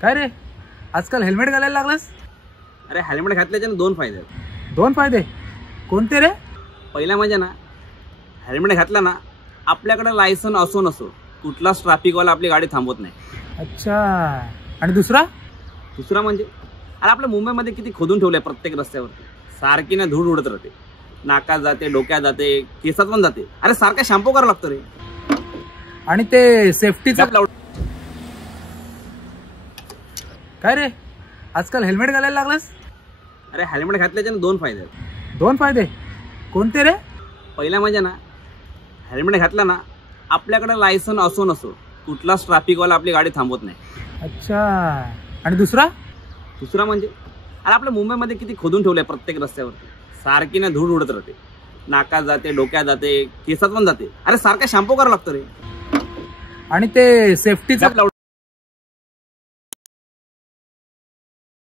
काय रे, आजकाल हेल्मेट घालायला लागलास? अरे हेल्मेट घातल्याचे दोन फायदे आहेत. दोन फायदे कोणते रे? पहिला म्हणजे ना, हेल्मेट घातला ना, आपल्याकडे लायसन असो नसो कुठलाच ट्रॅफिकवाला आपली गाडी थांबवत नाही. अच्छा, आणि दुसरा? दुसरा म्हणजे अरे आपल्या मुंबईमध्ये किती खोदून ठेवले प्रत्येक रस्त्यावरती, सारखी ना धूळ उडत राहते, नाकात जाते, डोक्यात जाते, केसात पण जाते. अरे सारखा शॅम्पू करावं लागतं रे. आणि ते सेफ्टीचा काय रे, आजकाल हेल्मेट घालायला लागलास? अरे हेल्मेट घातल्याचे दोन फायदे आहेत. दोन फायदे कोणते रे? पहिला म्हणजे ना, हेल्मेट घातला ना, आपल्याकडे लायसन असो नसो कुठलाच ट्रॅफिकवाला आपली गाडी थांबवत नाही. अच्छा, आणि दुसरा? दुसरा म्हणजे अरे आपल्या मुंबईमध्ये किती खोदून ठेवले प्रत्येक रस्त्यावरती, सारखी ना धूळ उडत राहते, नाकात जाते, डोक्यात जाते, केसात पण जाते. अरे सारखा शॅम्पू करावं लागतं रे. आणि ते सेफ्टीचा